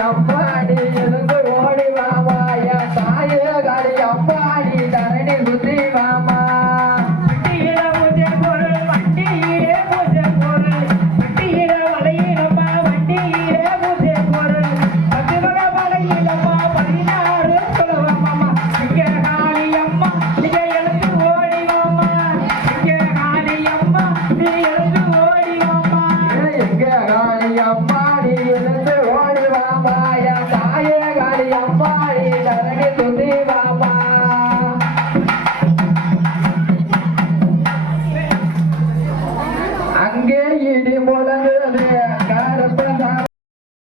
அம்மாடி எழுந்து ஓடி வாமா என் தாயே காளி அம்மாடி தரணி சுத்தி வாமா அம்மாடி எழுந்து ஓடி வாமா என் தாயே காளி அம்மாடி